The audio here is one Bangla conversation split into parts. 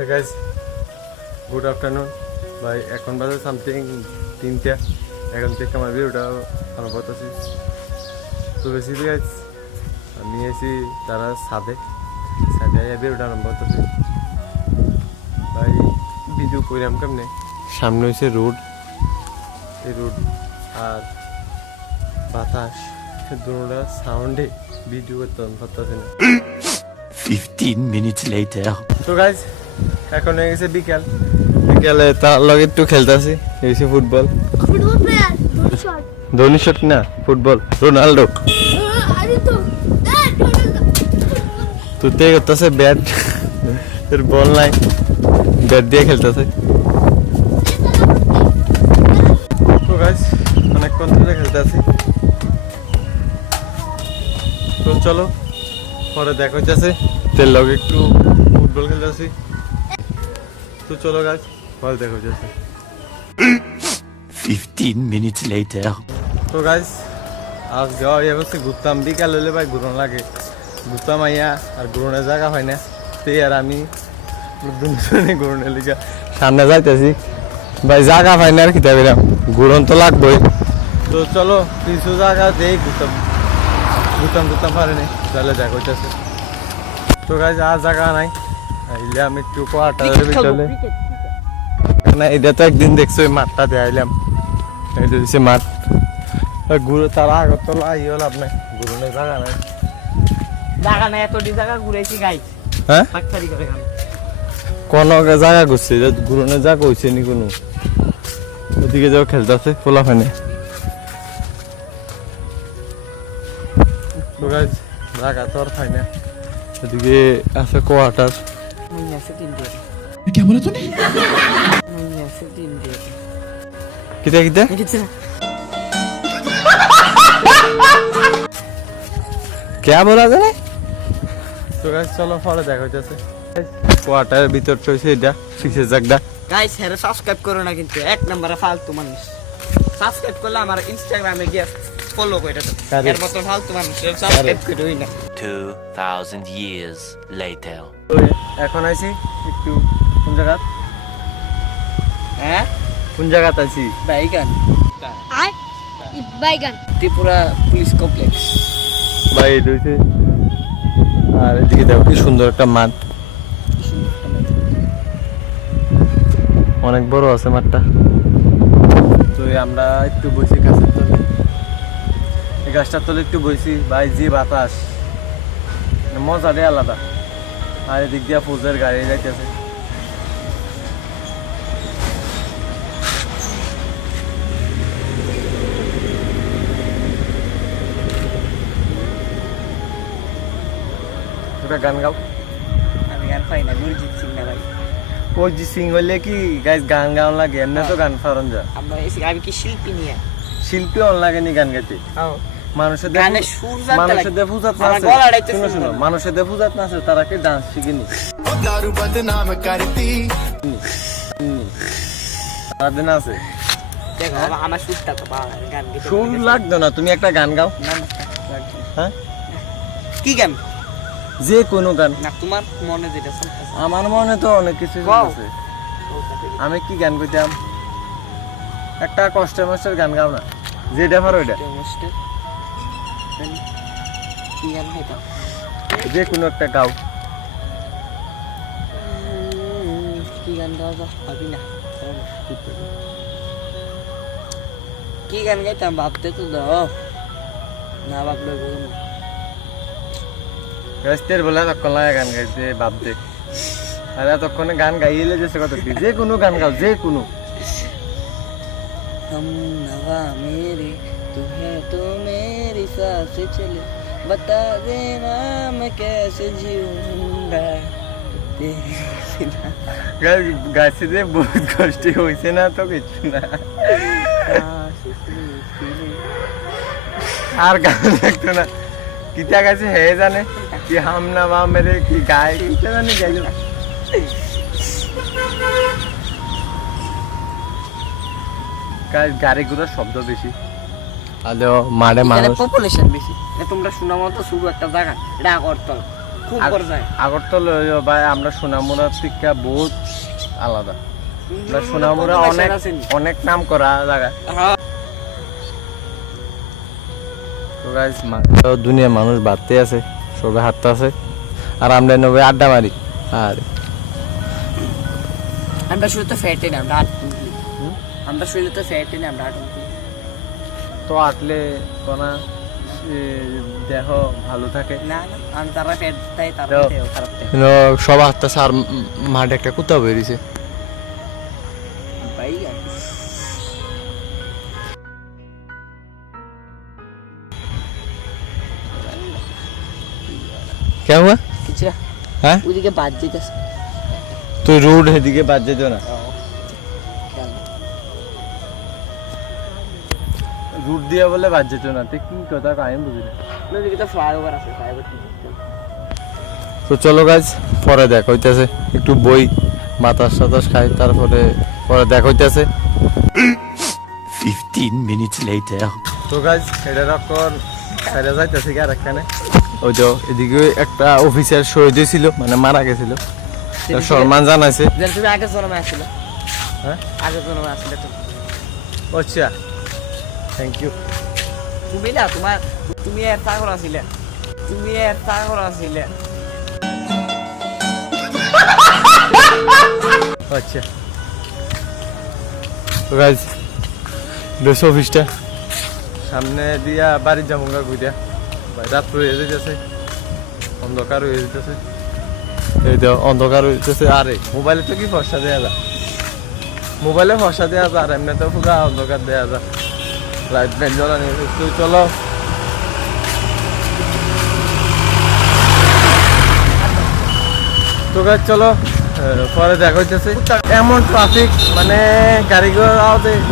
Hey guys, good afternoon. ভাই এখন বাজে সামথিং 3টা। এখন থেকে আমার ভিডিওটা আরম্ভ করতেছি। তো বেসিক্যালি গাইজ আমি এসেছি তারা ছাদে ভিডিওটা আরম্ভ করতেছি। ভাই ভিডিও কইরাম কেমনে, সামনে হয়েছে রোড, এই রোড আর বাতাস দুটোটা সাউন্ডে ভিডিও করতে পারতেছি না। 15 minutes later. তো গাইজ এখন হয়ে গেছে বিকেলে তার লগে একটু খেলতেছি, হয়েছে ফুটবল। ধোনি শট না, ফুটবল রোনাল্ডো তো তে করতেছে ব্যাট, এর বল নাই, ব্যাট দিয়ে খেলতেছে। তো গাইজ অনেকক্ষণ ধরে খেলতেছি। তো চলো পরে দেখা হচ্ছে, তেল লগে একটু ফুটবল খেলতেছি। তো চলো গাইজ পরে দেখা হচ্ছে। 15 minutes later. তো গাইজ আজ যাওয়া ইয়ে করছি ঘুরতাম, বিকাল হলে ভাই ঘুরন লাগে, ঘুরতাম আইয়া আর ঘুরনের জায়গা হয় না। তো আর আমি দুজনে ঘুরনের লিগা সামনে যাইতেছি, ভাই জায়গা পাই না আর কি তাই ঘুরন তো লাগবেই। তো চলো কিছু জায়গা দেই ঘুরতাম পারিনি, তাহলে দেখা হইতেছে। তো গাইজ আর জায়গা নাই, আইলে আমি একটু কোয়ার্টারের ভিতরে না, এটা তো একদিন দেখছো ওই মাঠটা দিয়ে আইলাম, এটা হচ্ছে মাঠ। ঘুরে তারা আগরতলা আইও লাভ নাই, ঘুরনের জায়গা নাই। জায়গা নাই, এতটি জায়গা ঘুরাইছি গাইজ। হ্যাঁ ফাঁকতারি করে খান। কোন জায়গা ঘুরছে, ঘুরনের জায়গা হয়েছে নি কোনো, ওদিকে যাও খেলতেছে ফোলা ফানে। জায়গা তো আর পাই না, ওদিকে আছে কোয়ার্টার। নই আছে 3 क्या बोला तूने? নই আছে 3 কিতা কে বলা যায়? তো গাইস চলো পরে দেখা হইতেছে। কোয়ার্টারের ভিতরটা হইছে এটা, ফিক্সের জায়গা। গাইস হেরে সাবস্ক্রাইব করো না কিন্তু, এক নম্বরে ফালতু মানুষ। সাবস্ক্রাইব করলে আমার ইনস্টাগ্রামে গিয়ে ফলো করে দাও। এর মত ফালতু মানুষ সাবস্ক্রাইব করোই না। 2000 years later. তো এখন আইছি একটু কোন জায়গা, হ্যাঁ কোন জায়গাতে আছি? বাইগান আয় বাইগান ত্রিপুরা পুলিশ কমপ্লেক্স। ভাই এটা হইছে, আর এদিকে দেখো কি সুন্দর একটা মাঠ, অনেক বড় আছে মাঠটা। তো আমরা একটু বসি গাছের তলে, এই গাছটার তলে একটু বসি, ভাই যে বাতাস মজাটাই আলাদা। আর এদিক দিয়ে ফৌজের গাড়ি যাইতেছে। গান গাও। আমি গান পাই না, অরিজিৎ সিং না ভাই। অরিজিৎ সিং হইলে কি গাইজ গান গাওয়ান লাগে, এমনি তো গান ফারন যা। আমি কি শিল্পী নিয়ে শিল্পী অন লাগেনি গান গাইতে। মানুষের গানের সুর জানতে লাগে। মানুষের দিয়ে ফুজাত না আমার আছে, গলাটাই তো শুনো সুন্দর। শুনো, মানুষের দিয়ে ফুজাত না আছে, তারা কি ডান্স শিখেনি? সারাদিন আছে দেখো আমার সুরটা তো বাবা, গান গেতে সুর লাগতো না, তুমি একটা গান গাও। না, না, হ্যাঁ কি গান? যে কোনো গান, না তোমার মনে যেটা চলতেছে। আমার মনে তো অনেক কিছু গাও। আছে। আমি কি গান কইতাম, একটা কষ্টের মষ্টের গান গাও না, যেটা পারো ওইটা, কি গান হইতা? যে কোনো একটা গাও। কি গান গাওয়া যা ভাবি না। কি গান গাইতাম ভাবতে তো দাও না, ভাবলে বলুন। গাছের বলে এতক্ষণ লাগে গান গাইতে ভাবতে, আর এতক্ষণে গান গাইলে যেছে কত কি, যে কোনো গান গাও, যে কোনো। हम नवा मेरे तू है तो मेरी सांस चले, बता देना मैं कैसे जीऊंगा तेरे बिना। গাছে যে বহুত কষ্ট হয়েছে না তো কিছু না, আর গান দেখতো না। কিতা গাছে হে জানে কি হাম না মা মেরে কি গায়ে কিতা জানে গাইল। গাড়ি ঘোড়ার শব্দ বেশি, আলো মাঠে মানুষ, পপুলেশন বেশি। তোমরা শোনা মতো শুরু একটা জায়গা, এটা আগরতলা। খুব পর্যায়ে আগরতলা ভাই আমরা সোনামুড়ার থেকে বহুত আলাদা। আমরা সোনামুড়া অনেক নাম করা জায়গা। তো গাইস দুনিয়া মানুষ বাড়তে আছে, সবাই হাঁটতে আছে, আর আমরা নবে আড্ডা মারি। আর আমরা শুধু তো ফ্যাটে না, আমরা শুধু তো ফ্যাটে না, আমরা তো আটলে কোনা দেহ ভালো থাকে না না, আমি তারা ফ্যাট তাই তারা দেহ খারাপ থাকে সব হাঁটতেছে। আর মাঠে একটা কুত্তা বেরিয়েছে ভাই। क्या हुआ? কিছু না, হ্যাঁ ওদিকে বাদ যেতেছে। তুই রোড এদিকে বাদ যেত না, রুট দিয়া বলে বাদ যেত না, তুই কি কথা আমি বুঝি না। ওদিকে তো ফ্লাইওভার আছে, ফ্লাইওভার। তো চলো গাইজ, পরে দেখ হইতেছে, একটু বই বাতাস টাতাস খাই, তারপরে পরে দেখ হইতেছে। 15 minutes later. তো গাইজ এটা এখন সাইডে যাইতেছে কি আর একখানে, ওই তো এদিকে একটা অফিসার শহীদ হয়েছিল, মানে মারা গেছিল, তার সম্মান জানাইছে। তুমি আগের জন্মে আসছিলে? হ্যাঁ আগের জন্মে আসছিলে তো। আচ্ছা, থ্যাংক ইউ। তুমি না, তুমি এর চাকর আছিলে, তুমি এর চাকর আছিলে। আচ্ছা তো গাইজ ডেস অফিসটা সামনে দিয়া বাড়ির জামুঙ্গা গুইয়া, রাত হয়ে যেতেছে, অন্ধকার হয়ে যেতেছে, এই তো অন্ধকার হয়ে যেতেছে। আরে মোবাইলে তো কি ফর্সা দেওয়া যায়, মোবাইলে ফর্সা দেওয়া যায়, আর এমনি তো পুরো অন্ধকার দেওয়া যায়, লাইট ব্যান্ড জ্বালানি। তো চলো তো গাইজ চলো পরে দেখা হইতেছে। এমন ট্রাফিক, মানে গাড়ি ঘোড়া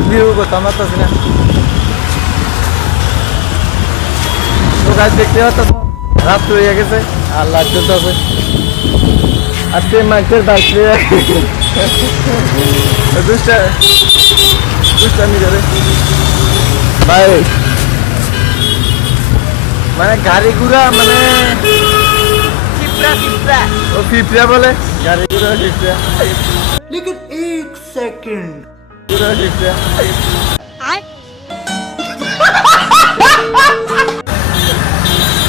ভিউ করতাম পারতেছি না। তো গাছ দেখতে পাচ্ছ রাত হয়ে গেছে, আর লাইট জ্বলতেছে, আজকে মাইকের বাড়ছে দুষ্টামি করে ভাই, মানে গাড়ি ঘোড়া মানে ও পিঁপড়া বলে, গাড়ি ঘোড়া পিঁপড়া। लेकिन एक सेकंड ঘোড়া পিঁপড়া। I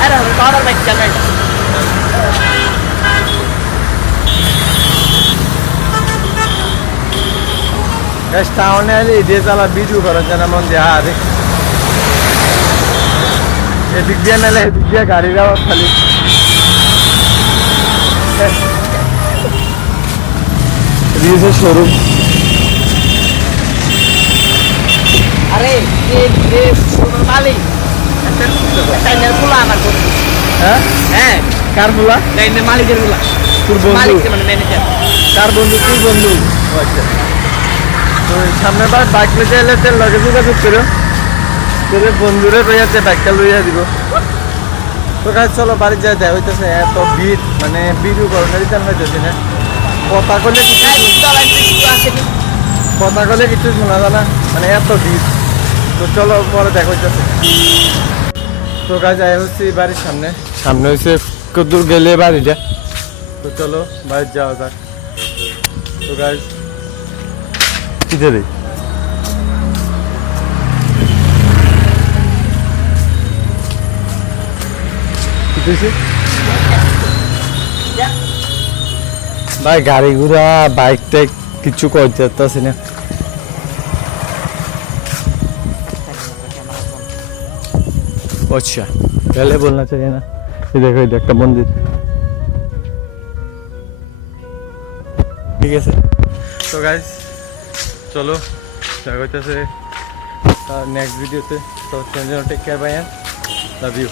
আরে অর্ডার বাইক চালাই। গাছ টাউনে এলে দিয়ে চালা ভিডিও করার জন্য মন দিয়ে আরে এদিক দিয়ে নালে এদিক দিয়ে গাড়ি যাওয়া খালি। রিজের শোরুম। আরে মালিক টাইনের গুলা আমার বন্ধু। হ্যাঁ হ্যাঁ, কার বলা? টাইনের মালিকের গুলা। তোর বন্ধু? মালিক মানে ম্যানেজার। কার বন্ধু? তোর বন্ধু। ও আচ্ছা, তো সামনে বার বাইক নিতে এলে তেল লগে যোগাযোগ করো, তোর বন্ধুরে লইয়াতে বাইকটা লইয়া দিব। তো কাজ চলো বাড়ি যাই, দেয় হইতেছে এত ভিড়, মানে ভিডিও করোনারই তেল হইতেছে না, কথা করলে কিছু কথা করলে কিছু শোনা যায় না, মানে এত ভিড়। তো চলো পরে দেখা হইতেছে। তো কাজ আয় হচ্ছে বাড়ির সামনে, সামনে হচ্ছে কতদূর গেলে বাড়িটা। তো চলো বাড়ি যাওয়া যাক। তো গাইজ কি দেবে ভাই, গাড়ি ঘোড়া বাইক টাইক কিছু করতে পারতেছি না। अच्छा पहले बोलना चाहिए ना। ये देखो ये একটা মন্দির, ঠিক আছে। তো গাইস চলো দেখা হইতেছে নেক্সট ভিডিওতে। তো take care bye, love you.